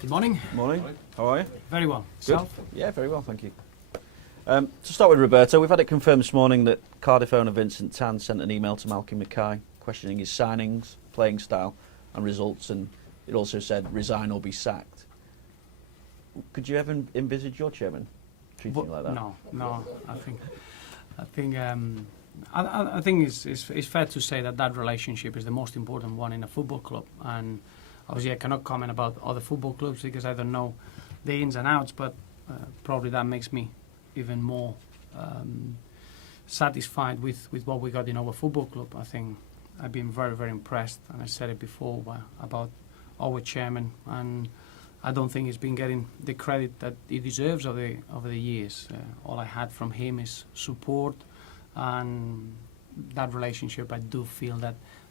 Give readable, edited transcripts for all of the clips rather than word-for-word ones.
Good morning. Morning. How are you? Very well. Yourself? Yeah, very well, thank you. To start with, Roberto, we've had it confirmed this morning that Cardiff owner Vincent Tan sent an email to Malcolm Mackay questioning his signings, playing style and results, and it also said resign or be sacked. Could you ever envisage your chairman treating you like that? No. I think it's fair to say that relationship is the most important one in a football club, and obviously I cannot comment about other football clubs because I don't know the ins and outs, but probably that makes me even more satisfied with what we got in our football club. I think I've been very, very impressed, and I said it before about our chairman, and I don't think he's been getting the credit that he deserves over the years. All I had from him is support, and that relationship, I do feel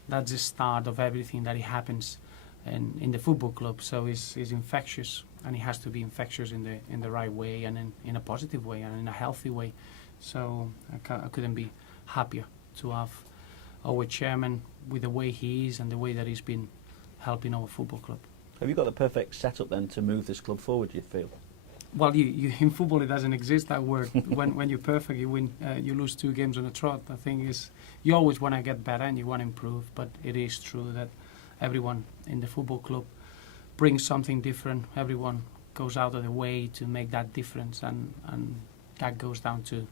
that's the start of everything that happens in the football club. So it's infectious, and it has to be infectious in the right way and in a positive way and in a healthy way. So I couldn't be happier to have our chairman with the way he is and the way that he's been helping our football club. Have you got the perfect setup then to move this club forward, you feel? Well, you in football it doesn't exist, that word. when you're perfect, you win. You lose 2 games on a trot. I think you always want to get better and you want to improve. But it is true that everyone in the football club brings something different. Everyone goes out of the way to make that difference, and that goes down to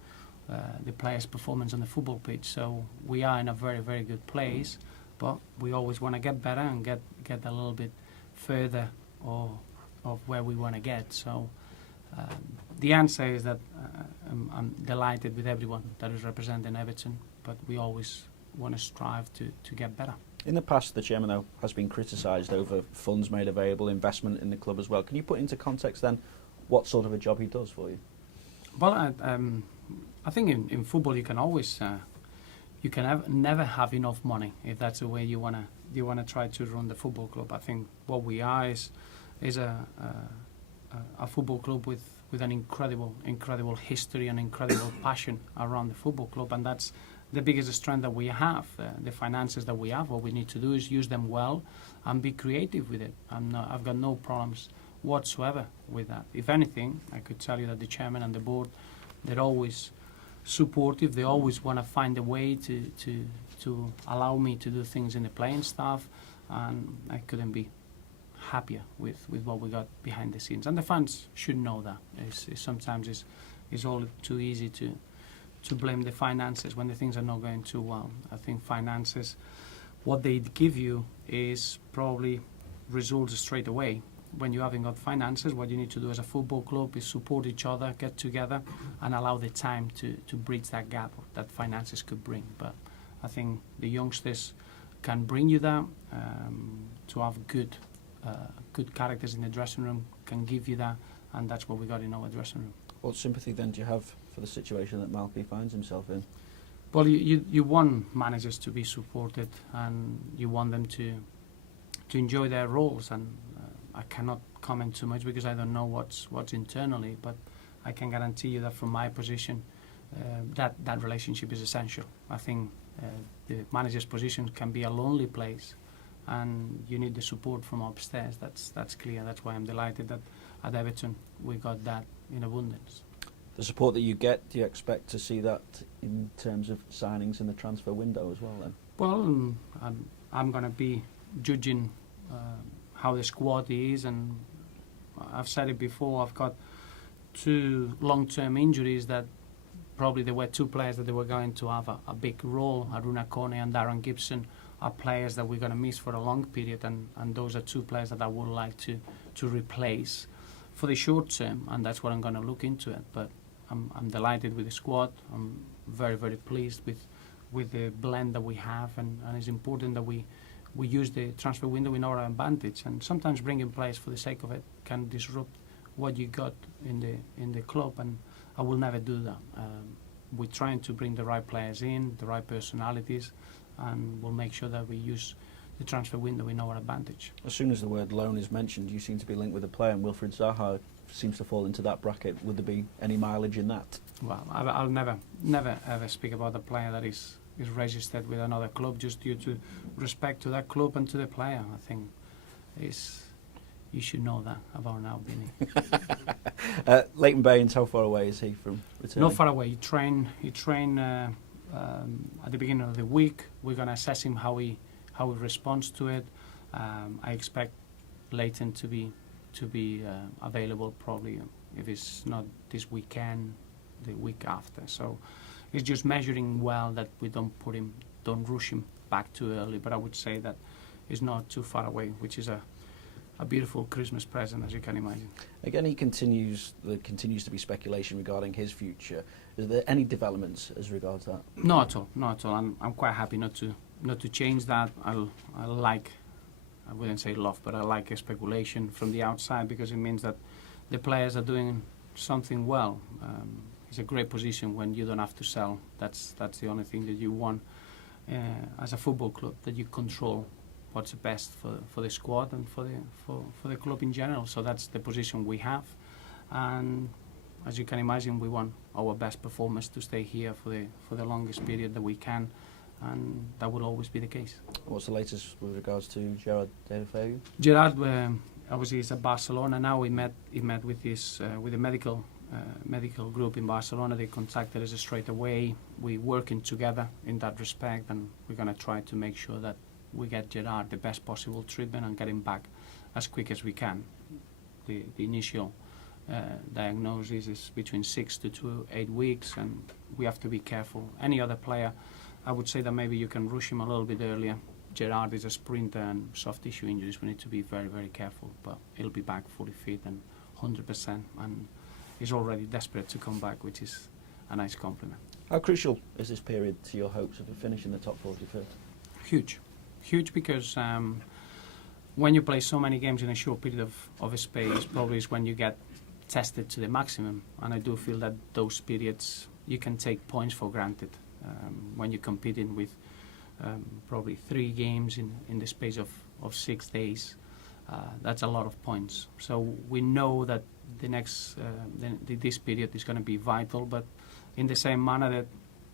the players' performance on the football pitch. So we are in a very, very good place, but we always want to get better and get a little bit further of where we want to get. So the answer is that I'm delighted with everyone that is representing Everton, but we always want to strive to get better. In the past, the chairman, though, has been criticised over funds made available, investment in the club as well. Can you put into context then what sort of a job he does for you? Well, I think in football you can always never have enough money if that's the way you wanna try to run the football club. I think what we are is a football club with an incredible history and incredible passion around the football club, and that's the biggest strength that we have. The finances that we have, what we need to do is use them well and be creative with it. I've got no problems whatsoever with that. If anything, I could tell you that the chairman and the board, they're always supportive. They always want to find a way to allow me to do things in the playing staff, and I couldn't be happier with what we got behind the scenes. And the fans should know that. Sometimes it's all too easy to blame the finances when the things are not going too well. I think finances, what they give you is probably results straight away. When you haven't got finances, what you need to do as a football club is support each other, get together, and allow the time to bridge that gap that finances could bring. But I think the youngsters can bring you that. To have good characters in the dressing room can give you that, and that's what we got in our dressing room. What sympathy then do you have for the situation that Malky finds himself in? Well, you want managers to be supported, and you want them to enjoy their roles, and I cannot comment too much because I don't know what's internally, but I can guarantee you that from my position, that relationship is essential. I think the manager's position can be a lonely place, and you need the support from upstairs. That's clear. That's why I'm delighted that at Everton we got that in abundance. The support that you get, do you expect to see that in terms of signings in the transfer window as well then? Well, I'm going to be judging how the squad is, and I've said it before, I've got 2 long-term injuries that probably there were 2 players that they were going to have a big role. Aruna Kone and Darren Gibson are players that we're going to miss for a long period, and those are 2 players that I would like to replace for the short term, and that's what I'm going to look into it. But I'm delighted with the squad. I'm very, very pleased with the blend that we have, and it's important that we use the transfer window in our advantage. And sometimes bringing players for the sake of it can disrupt what you got in the club, and I will never do that. We're trying to bring the right players in, the right personalities, and we'll make sure that we use the transfer window in our advantage. As soon as the word loan is mentioned, you seem to be linked with a player, and Wilfried Zaha seems to fall into that bracket. Would there be any mileage in that? Well, I'll never ever speak about a player that is registered with another club, just due to respect to that club and to the player. I think you should know that about now, Vinny. Leighton Baines, how far away is he from returning? Not far away. He trained at the beginning of the week. We're going to assess him how he responds to it. I expect Leighton to be available probably, if it's not this weekend, the week after. So it's just measuring well that we don't rush him back too early. But I would say that it's not too far away, which is a beautiful Christmas present, as you can imagine. Again, there continues to be speculation regarding his future. Is there any developments as regards that? Not at all. I'm quite happy not to change that. I wouldn't say love, but I like a speculation from the outside, because it means that the players are doing something well. It's a great position when you don't have to sell. That's the only thing that you want as a football club, that you control what's the best for the squad and for the club in general. So that's the position we have, and as you can imagine, we want our best performers to stay here for the longest period that we can, and that will always be the case. What's the latest with regards to Gerard Deulofeu? Gerard obviously is at Barcelona now. He met with the medical group in Barcelona. They contacted us straight away. We're working together in that respect, and we're going to try to make sure that we get Gerard the best possible treatment and get him back as quick as we can. The initial diagnosis is between 6 to 8 weeks, and we have to be careful. Any other player, I would say that maybe you can rush him a little bit earlier. Gerard is a sprinter, and soft tissue injuries, we need to be very, very careful. But he'll be back fully fit and 100%, and he's already desperate to come back, which is a nice compliment. How crucial is this period to your hopes of finishing the top 45th? Huge, because when you play so many games in a short period of space, probably is when you get tested to the maximum. And I do feel that those periods, you can take points for granted. When you're competing with probably 3 games in the space of 6 days, that's a lot of points. So we know that this period is going to be vital, but in the same manner that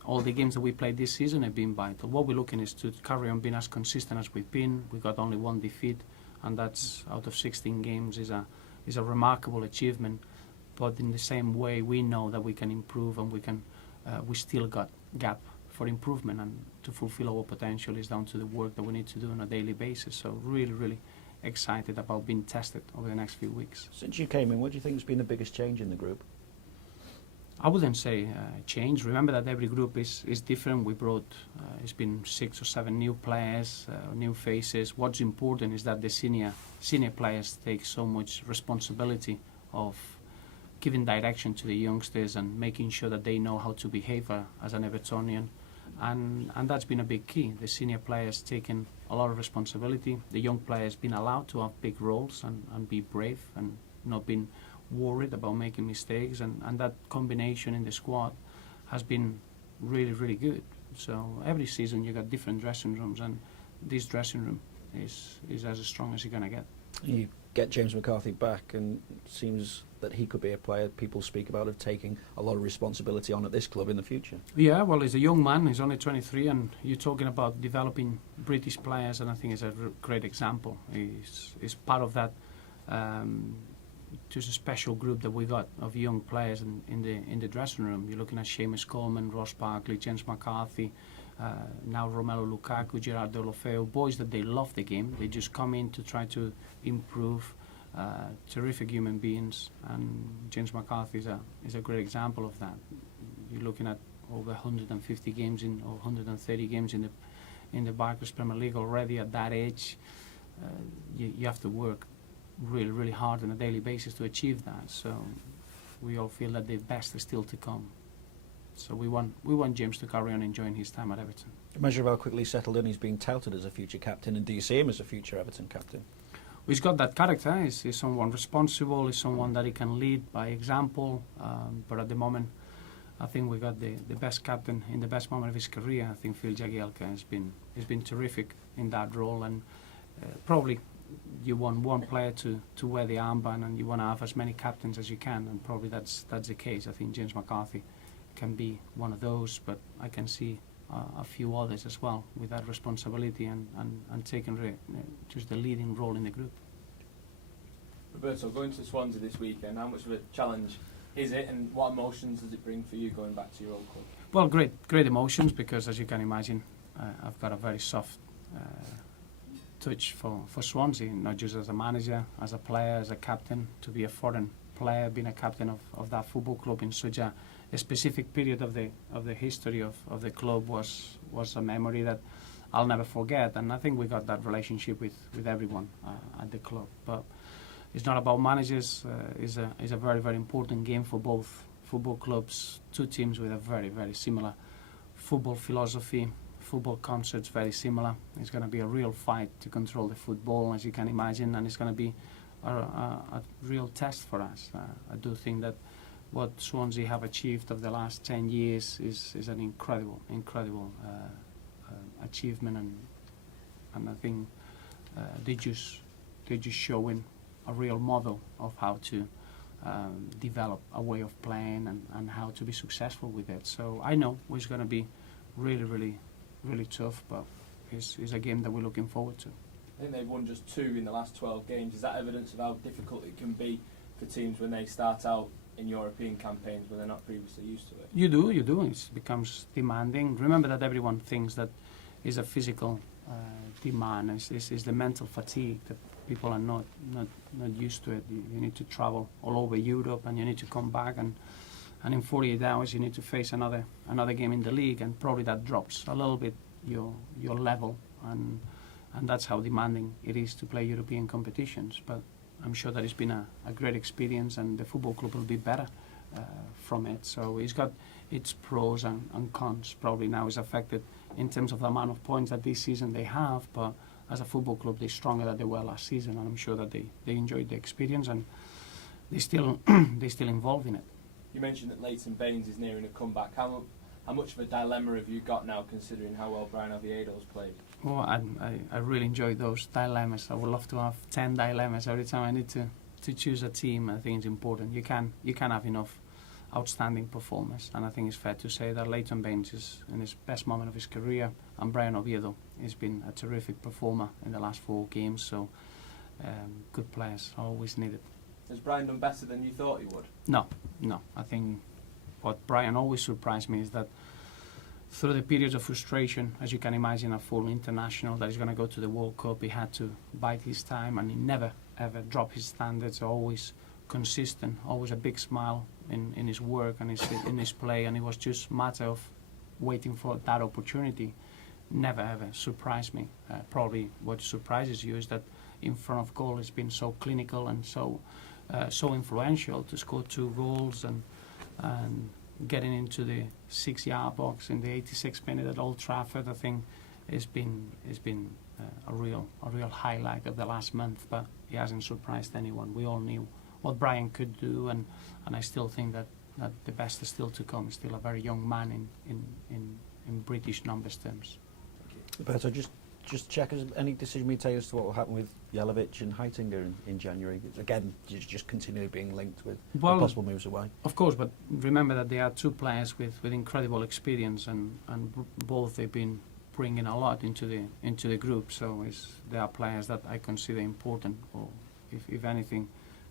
all the games that we played this season have been vital. What we're looking is to carry on being as consistent as we've been. We got only 1 defeat, and that's out of 16 games is a remarkable achievement. But in the same way, we know that we can improve, and we still got gap for improvement, and to fulfill our potential is down to the work that we need to do on a daily basis. So really, really excited about being tested over the next few weeks. Since you came in, what do you think has been the biggest change in the group? I wouldn't say change. Remember that every group is different. We brought, it's been 6 or 7 new players, new faces. What's important is that the senior players take so much responsibility of giving direction to the youngsters and making sure that they know how to behave as an Evertonian. And that's been a big key. The senior players taking a lot of responsibility. The young players been allowed to have big roles and be brave and not being worried about making mistakes, and that combination in the squad has been really, really good. So every season you got different dressing rooms, and this dressing room is as strong as you're going to get. You get James McCarthy back, and it seems that he could be a player people speak about of taking a lot of responsibility on at this club in the future. Yeah, well, he's a young man. He's only 23, and you're talking about developing British players, and I think he's a great example. He's part of that just a special group that we got of young players in the dressing room. You're looking at Seamus Coleman, Ross Barkley, James McCarthy, now Romelu Lukaku, Gerard Deulofeu, boys that they love the game. They just come in to try to improve. Terrific human beings, and James McCarthy is a great example of that. You're looking at over 150 games or 130 games in the Barclays Premier League already at that age. You have to work really, really hard on a daily basis to achieve that. So we all feel that the best is still to come. So we want James to carry on enjoying his time at Everton. A measure of how quickly settled in, he's being touted as a future captain, and do you see him as a future Everton captain? He's got that character. He's someone responsible. He's someone that he can lead by example. But at the moment, I think we got the best captain in the best moment of his career. I think Phil Jagielka has been terrific in that role, and probably you want one player to wear the armband, and you want to have as many captains as you can, and probably that's the case. I think James McCarthy can be one of those, but I can see a few others as well with that responsibility and taking just the leading role in the group. Roberto, going to Swansea this weekend, how much of a challenge is it, and what emotions does it bring for you going back to your old club? Well, great emotions, because as you can imagine, I've got a very soft touch for Swansea, not just as a manager, as a player, as a captain. To be a foreign player, being a captain of that football club in such a specific period of the history of the club was a memory that I'll never forget. And I think we got that relationship with everyone at the club. But it's not about managers. It's a very, very important game for both football clubs, two teams with a very, very similar football philosophy, football concepts very similar. It's going to be a real fight to control the football, as you can imagine, and it's going to be a real test for us. I do think that what Swansea have achieved over the last 10 years is an incredible achievement, and I think they just showing a real model of how to develop a way of playing and how to be successful with it. So I know it's going to be really, really, really tough, but it's a game that we're looking forward to. I think they've won just 2 in the last 12 games. Is that evidence of how difficult it can be for teams when they start out in European campaigns when they're not previously used to it? You do. It becomes demanding. Remember that everyone thinks that is a physical demand. It's the mental fatigue that people are not used to it. You need to travel all over Europe, and you need to come back, and in 48 hours you need to face another game in the league, and probably that drops a little bit your level, and that's how demanding it is to play European competitions. But I'm sure that it's been a great experience, and the football club will be better from it. So it's got its pros and cons. Probably now is affected in terms of the amount of points that this season they have, but as a football club they're stronger than they were last season, and I'm sure that they enjoyed the experience, and they're still involved in it. You mentioned that Leighton Baines is nearing a comeback. How much of a dilemma have you got now, considering how well Brian Oviedo's played? Well, I really enjoy those dilemmas. I would love to have 10 dilemmas every time I need to choose a team. I think it's important. You can have enough outstanding performers, and I think it's fair to say that Leighton Baines is in his best moment of his career, and Brian Oviedo has been a terrific performer in the last 4 games. So good players are always needed. Has Brian done better than you thought he would? No. I think what Brian always surprised me is that through the periods of frustration, as you can imagine, a full international that is going to go to the World Cup, he had to bide his time, and he never ever dropped his standards. Always consistent, always a big smile in his work and in his play, and it was just a matter of waiting for that opportunity. Never ever surprised me. Probably what surprises you is that in front of goal has been so clinical and so influential to score 2 goals and getting into the 6-yard box in the 86th minute at Old Trafford. I think it's been a real highlight of the last month, but he hasn't surprised anyone. We all knew what Brian could do, and I still think that the best is still to come. He's still a very young man in British numbers terms. Roberto, just check, has any decision been taken as to what will happen with Jelavic and Heitinger in January? Again, just continually being linked with possible moves away. Of course, but remember that they are 2 players with incredible experience, and both they've been bringing a lot into the group. So they are players that I consider important, or if anything,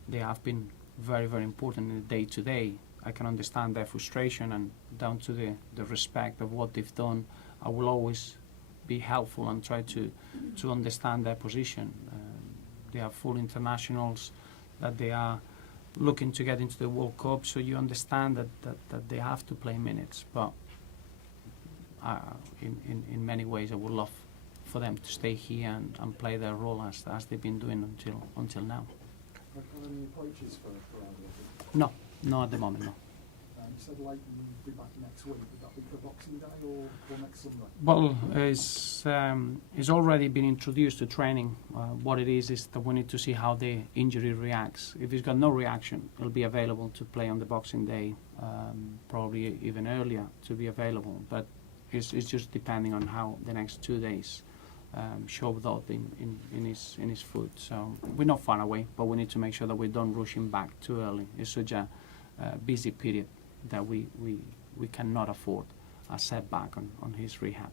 they have been very, very important in the day-to-day. I can understand their frustration, and down to the respect of what they've done, I will always be helpful and try to understand their position. They are full internationals, that they are looking to get into the World Cup, so you understand that they have to play minutes. But in many ways I would love for them to stay here and play their role as they've been doing until now. Are there any approaches for No, not at the moment, no. You said Leighton will be back next week. Would that be for Boxing Day or next Sunday? Well, it's already been introduced to training. What it is that we need to see how the injury reacts. If it's got no reaction, it'll be available to play on the Boxing Day, probably even earlier to be available. But it's just depending on how the next 2 days show that in his foot. So we're not far away, but we need to make sure that we don't rush him back too early. It's such a busy period that we cannot afford a setback on his rehab.